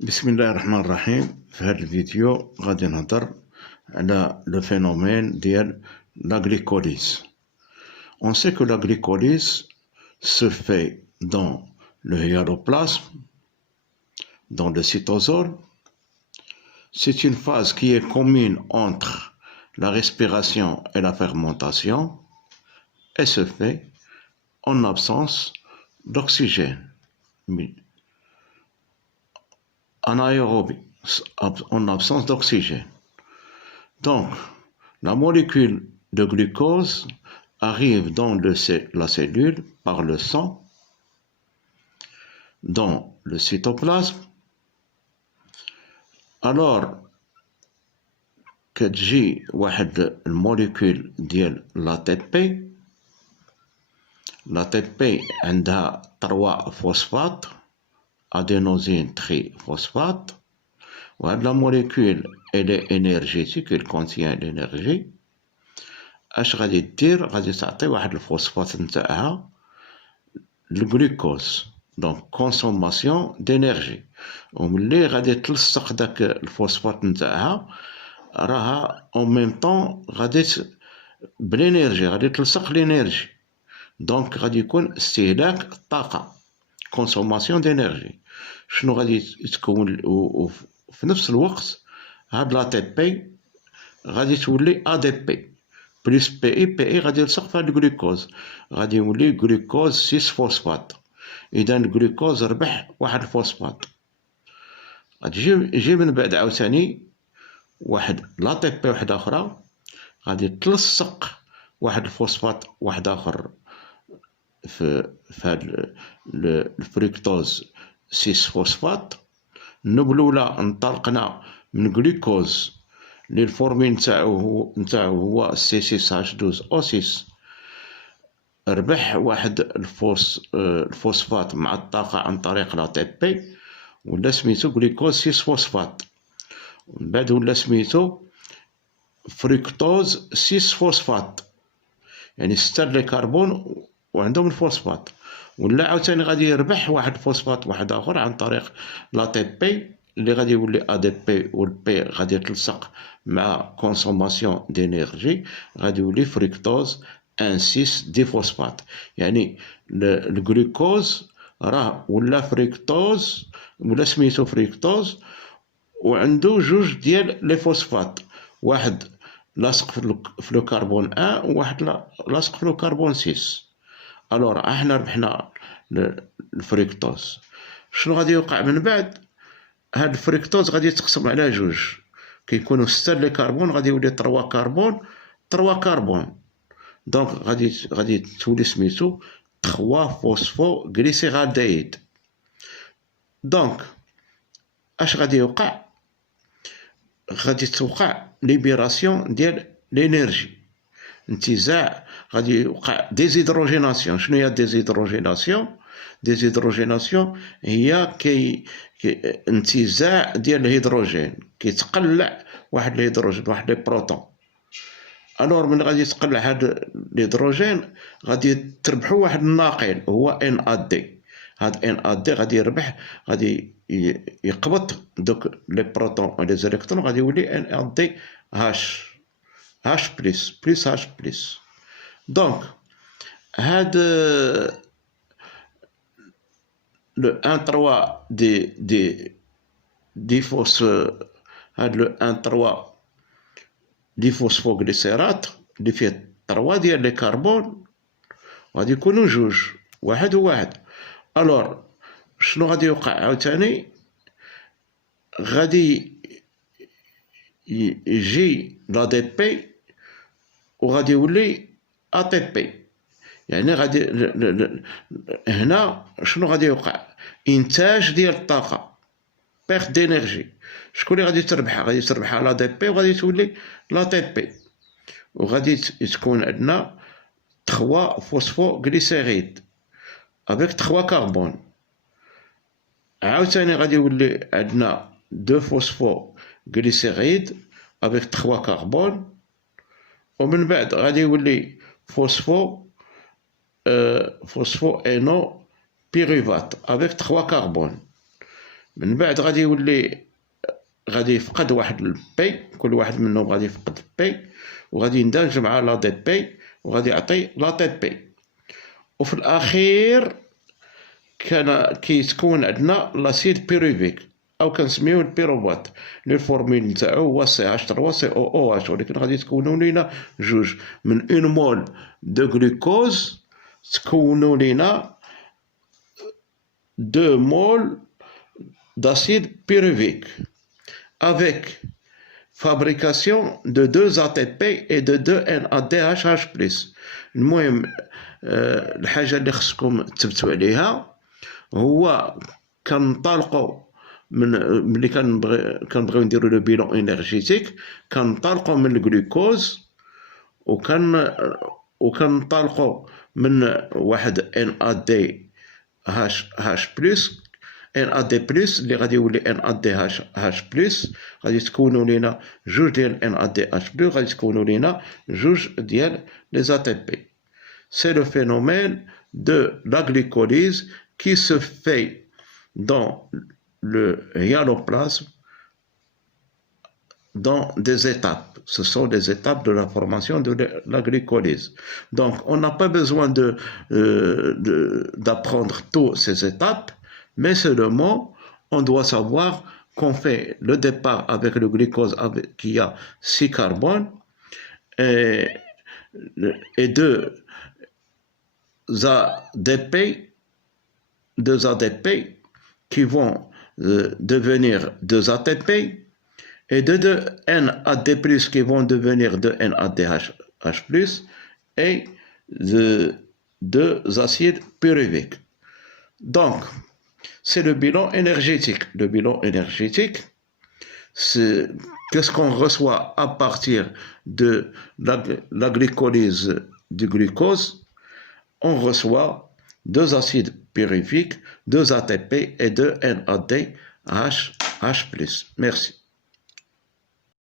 بسم الله الرحمن الرحيم. في هذا الفيديو غادي نهضر على لو فينومين ديال la glycolyse. On sait que la glycolyse se fait dans le hyaloplasme, dans le cytosol. C'est une phase qui est commune entre la respiration et la fermentation et se fait en absence d'oxygène, anaérobie, en absence d'oxygène. Donc, la molécule de glucose arrive dans la cellule par le sang, dans le cytoplasme. Alors كتجي واحد الموليكول ديال l'ATP. l'ATP عندها 3 فوسفات adénosine triphosphate. وهاد la molécule elle est énergétique, elle contient l'énergie. اش غادي دير؟ غادي تعطي واحد الفوسفات نتاعها الجلوكوز، دونك كونسوماسيون دينيرجي. وملي غادي تلصق داك الفوسفات نتاعها راها اون ميم طون غادي بالانرجي، غادي تلصق الانرجي، دونك غادي يكون استهلاك الطاقه، كونسوماسيون دينيرجي. شنو غادي يتكون؟ وفي نفس الوقت هاد لا تي بي غادي تولي ا دي بي بلس بي اي. بي اي غادي يلصق في هاد الجلوكوز، غادي يولي جلوكوز 6 فوسفات. اذا الجلوكوز ربح واحد الفوسفات. غادي يجي من بعد عاوتاني واحد لا تي بي وحده اخرى غادي تلصق واحد الفوسفات واحد اخر في هاد الفريكتوز 6 فوسفات. النبلوله انطلقنا من جلوكوز اللي الفورمين نتاعو هو سي 6 H 12 O 6. ربح واحد الفوسفات مع الطاقه عن طريق لا تي بي، ولا سميتو جلوكوز 6 فوسفات. ومن بعد ولا سميتو فريكتوز 6 فوسفات، يعني 6 لي كربون وعندهم الفوسفات. ولا عاوتاني غادي يربح واحد الفوسفات واحد اخر عن طريق لا تي بي اللي غادي يولي ا دي بي، والبي غادي تلصق مع كونسوماسيون دينيرجي، غادي يولي فريكتوز 1 6 دي فوسفات. يعني الجلوكوز راه ولا فريكتوز ولا سميتو فريكتوز وعنده جوج ديال لي فوسفات، واحد لاصق في لو كربون 1 وواحد لاصق في لو كربون 6. الوغ احنا ربحنا الفريكتوز. شنو غادي يوقع من بعد؟ هاد الفريكتوز غادي يتقسم على جوج، كيكونوا 6 لي كربون غادي يولي 3 كربون 3 كربون، دونك غادي تولي سميتو 3 فوسفو غليسيرالديد. دونك اش غادي يوقع؟ غادي توقع ليبيراسيون ديال لينيرجي، انتزاع، غادي يوقع ديزيدروجيناسيون. شنو هي ديزيدروجيناسيون؟ ديزيدروجيناسيون هي انتزاع ديال الهيدروجين، كيتقلع واحد الهيدروجين، واحد لي بروتون. الور من غادي يتقلع هاد الهيدروجين غادي تربحوا واحد الناقل هو ان ا دي. هاد ان ا دي غادي يربح، غادي يقبط دوك لي بروتون و لي زيليكترون، غادي يولي ان ا دي H plus H plus. Donc, هاد le 1,3 هاد le 1,3 ديفوسفوغليسيرات اللي فيه 3 ديال لي كربون، غادي يكونوا جوج، واحد وواحد. الور شنو غادي يوقع عاوتاني؟ غادي يجي لا دي بي وغادي يولي ا تي بي. يعني غادي هنا شنو غادي يوقع؟ انتاج ديال الطاقه، بيرت دينيرجي. شكون اللي غادي تربحها؟ غادي تربحها لا دي بي وغادي تولي لا تي بي، وغادي تكون عندنا 3 فوسفو غليسيريد افيك 3 كربون. عاوتاني غادي يولي عندنا 2 فوسفو غليسيريد افيك 3 كربون. ومن بعد غادي يولي فوسفو انو بيروفات افيك 3 كربون. من بعد غادي يولي غادي يفقد واحد البي، كل واحد منهم غادي يفقد بي، وغادي يندمج مع لا دي بي وغادي يعطي لا تي بي. وفي الاخير كيتكون عندنا لاسيد بيروفيك او كنسميوه البيروفات اللي الفورميل نتاعو هو CH3 COOH، ولكن غادي يتكونوا لينا جوج من اون مول دو غلوكوز تكونوا لينا 2 مول d'acide pyruvique avec fabrication de 2 ATP et de 2 NADH+. المهم الحاجة اللي خصكم تثبتوا عليها هو كنطلقوا من ملي كنبغيو نديرو لو بيلون انرجيتيك، كنطلقوا من الجلوكوز وكنطلقوا من واحد NADH+، NAD+ اللي غادي يولي NADH+، غادي تكونوا لينا جوج ديال NADH+، غادي تكونوا لينا جوج ديال لي ATP. C'est le phénomène de la glycolyse qui se fait dans le hyaloplasme dans des étapes. Ce sont des étapes de la formation de la glycolyse. Donc, on n'a pas besoin d'apprendre toutes ces étapes, mais seulement on doit savoir qu'on fait le départ avec le glucose qui a 6 carbones et 2 ADP qui vont devenir 2 ATP et 2 NAD+ qui vont devenir 2 NADH+, et 2 acides pyruviques. Donc, c'est le bilan énergétique. Le bilan énergétique, c'est qu'est-ce qu'on reçoit à partir de la glycolyse du glucose. On reçoit 2 acides pyruviques, 2 ATP et 2 NADH+. Merci.